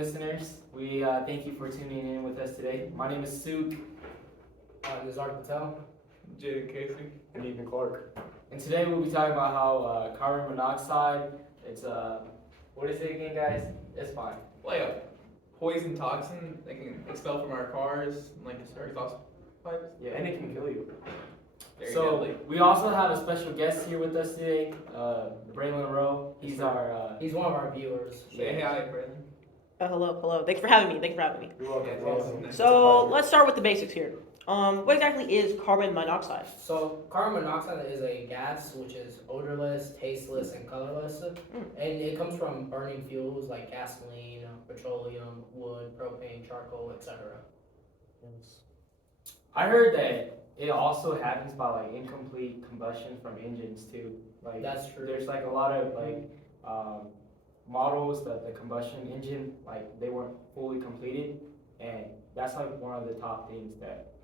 listeners. We thank you for tuning in with us today. My name is Suk, Nizar Patel. Jaden Casey. And Ethan Clark. and today we'll be talking about how carbon monoxide. It's what is it again, guys? It's fine. Like a poison toxin that can expel from our cars, like our exhaust pipes. Yeah. And it can kill you. Very So deadly. we also have a special guest here with us today, Braylon Rowe. He's Yes, sir. our He's one of our viewers. Say hi, Brandon. Hello. Thanks for having me. You're welcome. Yeah, welcome. yes. So let's start with the basics here. What exactly is carbon monoxide? So carbon monoxide is a gas which is odorless, tasteless, and colorless, and it comes from burning fuels like gasoline, petroleum, wood, propane, charcoal, etc. I heard that it also happens by like incomplete combustion from engines too. Like That's true. there's like a lot of like models that the combustion engine like they weren't fully completed, and that's like one of the top things that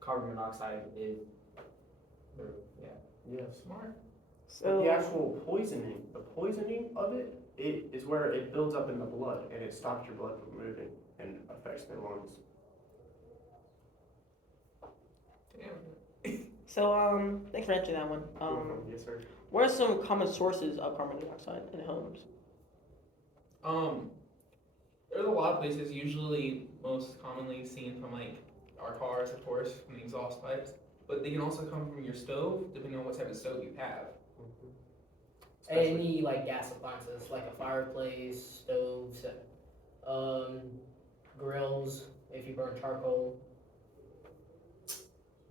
carbon monoxide is. Or, yeah. Yes. Smart. So the actual poisoning of it is where it builds up in the blood and it stops your blood from moving and affects the lungs. Damn. So thanks for answering that one. Yes, sir. What are some common sources of carbon dioxide in homes? There's a lot of places, usually most commonly seen from like our cars, of course, from the exhaust pipes. But they can also come from your stove, depending on what type of stove you have. Any like gas appliances like a fireplace, stoves, grills if you burn charcoal.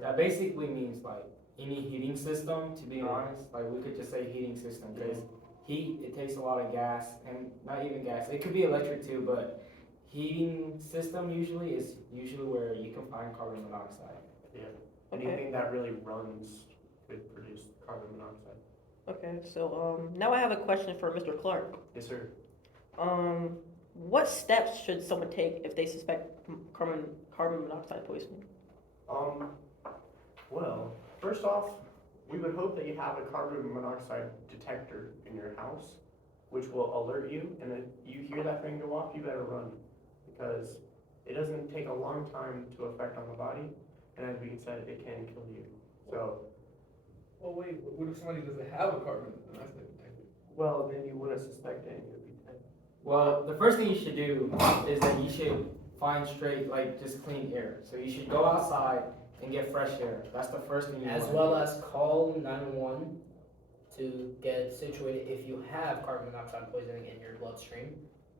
That basically means like any heating system. To be honest, like we could just say heating system because heat it takes a lot of gas and not even gas. It could be electric too, but heating system usually where you can find carbon monoxide. Yeah. Okay. Anything that really runs could produce carbon monoxide. Okay, so now I have a question for Mr. Clark. Yes, sir. What steps should someone take if they suspect carbon monoxide poisoning? Well, first off, we would hope that you have a carbon monoxide detector in your house, which will alert you, and if you hear that thing go off, you better run, because it doesn't take a long time to affect on the body, and as we said, it can kill you. So, Well, wait, what if somebody doesn't have a carbon monoxide detector? well, then you wouldn't suspect it, and you'd be dead. Well, the first thing you should do is that you should find straight, like just clean air. So you should go outside and get fresh air. That's the first thing you As want. well as call 911 to get situated if you have carbon monoxide poisoning in your bloodstream.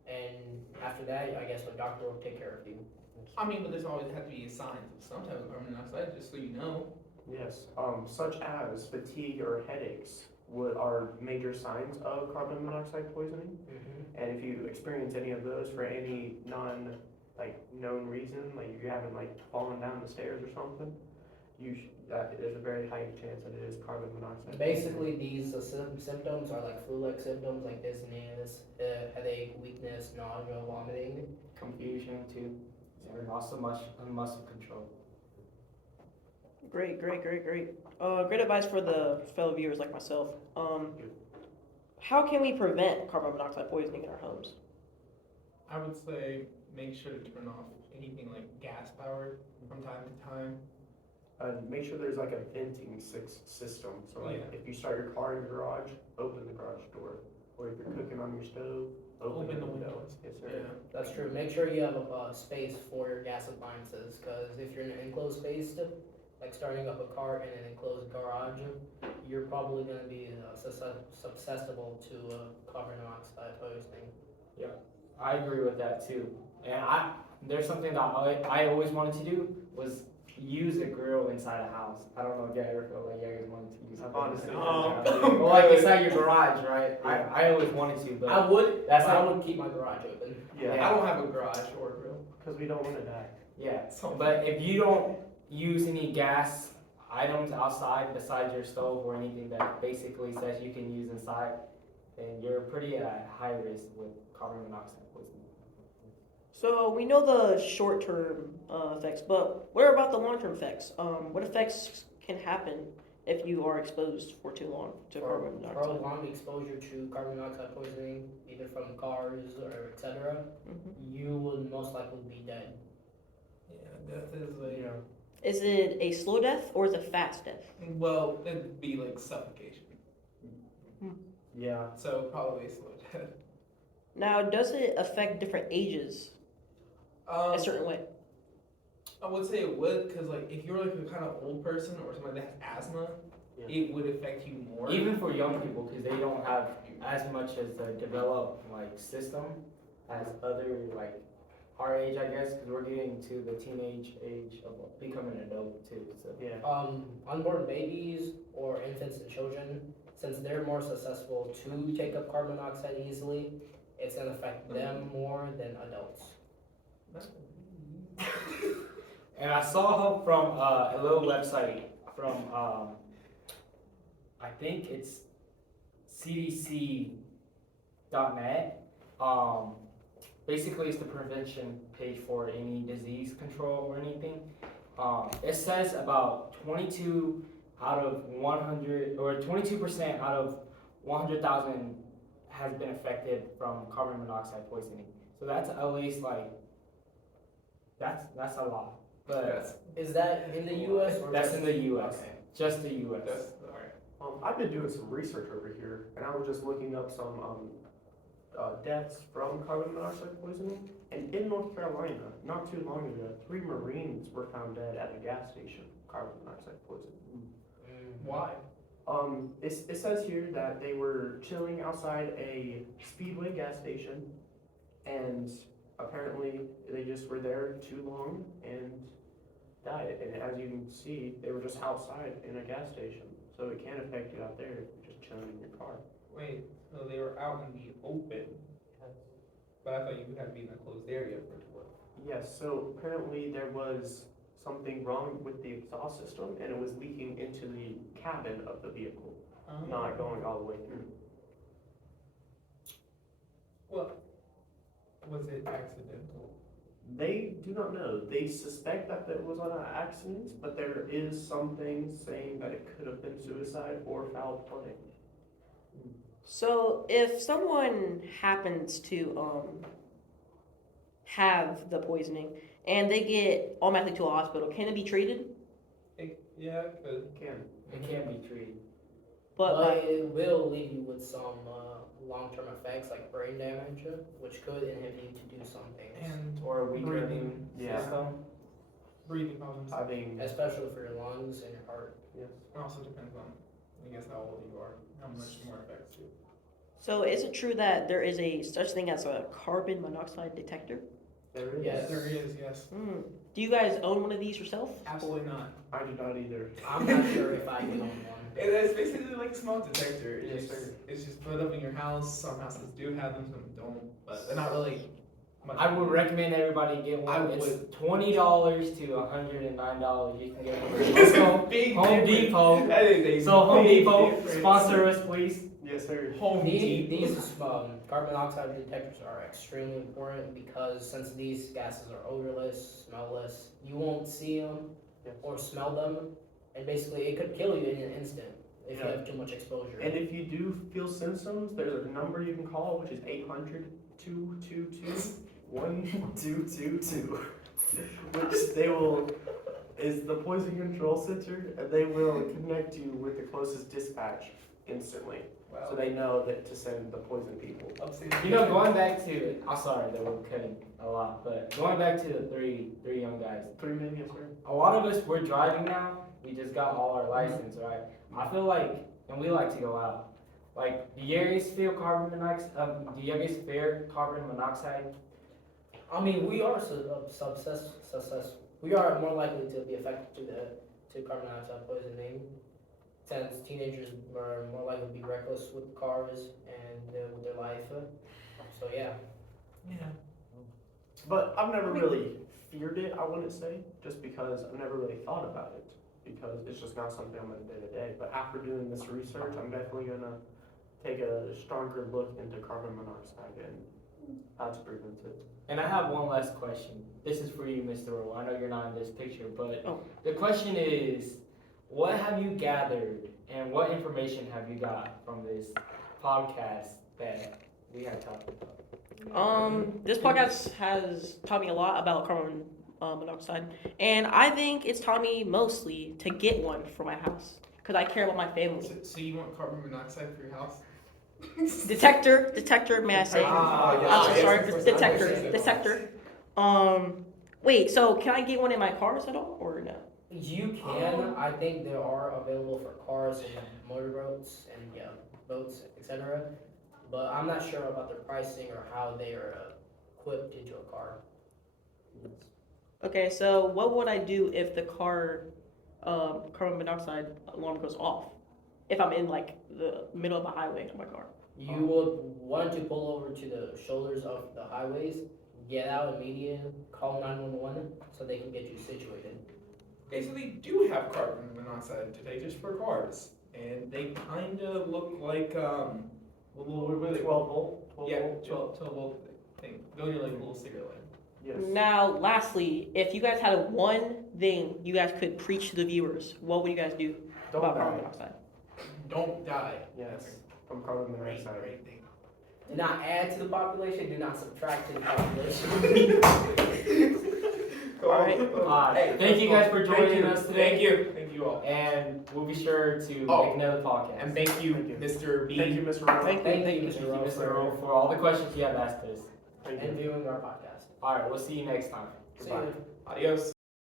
And after that, I guess a doctor will take care of you. I mean, but there's always have to be signs of some type of carbon monoxide, just so you know. Yes, such as fatigue or headaches are major signs of carbon monoxide poisoning. And if you experience any of those for any known reason, like you haven't fallen down the stairs or something, there's a very high chance that it is carbon monoxide. Basically, these symptoms are like flu-like symptoms like dizziness, headache, weakness, nausea, vomiting. Confusion too, and also muscle control. Great. Great advice for the fellow viewers like myself. How can we prevent carbon monoxide poisoning in our homes? I would say make sure to turn off anything like gas powered from time to time. Make sure there's a venting system. So if you start your car in your garage, open the garage door. Or if you're cooking on your stove, open the windows. Yes, sir. Yeah. That's true. Make sure you have a space for your gas appliances, because if you're in an enclosed space, like starting up a car in an enclosed garage, you're probably going to be susceptible to carbon monoxide poisoning. I agree with that too. And there's something that I always wanted to do was use a grill inside a house. I don't know if you ever felt like you guys wanted to use something. Honestly, Well, like inside your garage, right? I always wanted to, but I would. that's I not. would keep my garage open. Yeah, I don't have a garage or a grill. because we don't want to die. Yeah. So, But if you don't use any gas items outside besides your stove or anything that basically says you can use inside, then you're pretty at high risk with carbon monoxide poisoning. So we know the short-term effects, but what about the long-term effects? What effects can happen if you are exposed for too long to carbon monoxide. Prolonged exposure to carbon monoxide poisoning, either from cars or etc., Mhm. you would most likely be dead. Yeah, death is like, Is it a slow death or is it fast death? well, it'd be like suffocation. Yeah. So probably slow death. Now, does it affect different ages a certain way? I would say it would, because like if you're like a kind of old person or somebody that has asthma, Yeah. it would affect you more. Even for young people, because they don't have as much as the developed like system as other like our age, I guess, because we're getting to the teenage age of becoming an adult too. So Yeah. Unborn babies or infants and children, since they're more susceptible to take up carbon monoxide easily, it's gonna affect them more than adults. And I saw from a little website from I think it's CDC.net. Basically, it's the prevention page for any disease control or anything. It says about 22 out of 100, or 22% out of 100,000 has been affected from carbon monoxide poisoning. So that's at least like that's a lot. But That's Is that in the U.S. or that's just- in the U.S. Okay. Just the U.S. that's alright. I've been doing some research over here, and I was just looking up some deaths from carbon monoxide poisoning. And in North Carolina, not too long ago, 3 Marines were found dead at a gas station, carbon monoxide poisoning. Why? It says here that they were chilling outside a Speedway gas station, and apparently they just were there too long and died. And as you can see, they were just outside in a gas station, so it can affect you out there if you're just chilling in your car. Wait, so they were out in the open, but I thought you had to be in a closed area for it to work. Yes, so apparently there was something wrong with the exhaust system, and it was leaking into the cabin of the vehicle, not going all the way through. Well, was it accidental? They do not know. They suspect that it was an accident, but there is some things saying that it could have been suicide or foul play. So, if someone happens to have the poisoning and they get automatically to a hospital, can it be treated? Yeah, but Can. It can be treated. But But it will leave you with some long-term effects like brain damage, which could inhibit you to do some things, and Or a weaker Breathing. immune Yeah. system. breathing problems. Having, especially for your lungs and your heart. yes. It also depends on, I guess, how old you are, how much more affects you. so is it true that there is a such thing as a carbon monoxide detector? There is. Yes. There is, yes. Do you guys own one of these yourself? Absolutely not. I do not either. I'm not sure if I can own one. It's basically like a smoke detector. Yes, sir. It's just put up in your house. Some houses do have them, some don't, but they're not really much. I would recommend everybody get one. I It's would. $20 to $109. You can get one. Let's go. Big Home difference. Depot. That is a So Home big Depot, difference. sponsor us, please. Yes, sir. Home Depot. These carbon monoxide detectors are extremely important because since these gases are odorless, smellless, you won't see them Yes. or smell them, and basically it could kill you in an instant if you Yeah. have too much exposure. And if you do feel symptoms, there's a number you can call, which is 800-222-1222, which they will, is the poison control center, and they will connect you with the closest dispatch instantly, so Wow. they know that to send the poison people. Upstate. You know, going back to, I'm sorry that we're cutting a lot, but going back to the three young guys. 3 minutes, yes, sir. A lot of us, we're driving now. We just got all our license, right? I feel like, and we like to go out. Like, do you guys feel carbon monoxide? Do you guys fear carbon monoxide? I mean, we are we are more likely to be affected to carbon dioxide poisoning, since teenagers are more likely to be reckless with cars and with their life. So yeah. Yeah. But I've never really feared it, I wouldn't say, just because I've never really thought about it, because it's just not something I'm gonna day to day. But after doing this research, I'm definitely gonna take a stronger look into carbon monoxide and how to prevent it. And I have one last question. This is for you, Mr. Rowe. I know you're not in this picture, but Oh. the question is, what have you gathered and what information have you got from this podcast that we had talked about? This podcast has taught me a lot about carbon monoxide, and I think it's taught me mostly to get one for my house because I care about my family. So you want carbon monoxide for your house? Detector, may I say? Ah, I'm so yes. sorry, detector. Wait, so can I get one in my cars at all, or no? You can. I think there are available for cars and motorboats and boats, etc. But I'm not sure about their pricing or how they are equipped into a car. Okay, so what would I do if the car carbon monoxide alarm goes off? If I'm in like the middle of a highway in my car. You will want to pull over to the shoulders of the highways, get out immediately, call 911 so they can get you situated. Okay, so they do have carbon monoxide detectors for cars, and they kind of look like what are they 12 called? volt? 12 Yeah, volt? 12 volt thing. Go in your like little cigarette lighter. Yes. Now, lastly, if you guys had one thing you guys could preach to the viewers, what would you guys do Don't about carbon die. monoxide? Don't die. Yes, from carbon Great, monoxide. great thing. Do not add to the population, do not subtract to the population. Alright. Alright, thank you guys for joining us today. Thank you all, And we'll be sure to Oh, make another podcast. and thank you, Thank you. Mr. B. Thank you, Mr. Rowe. Thank Thank Thank you, you, Mr. Rowe, Mr. Earl, for all the questions you have asked us. Thank you. and viewing our podcast. Alright, we'll see you next time. See Goodbye. you. Adios.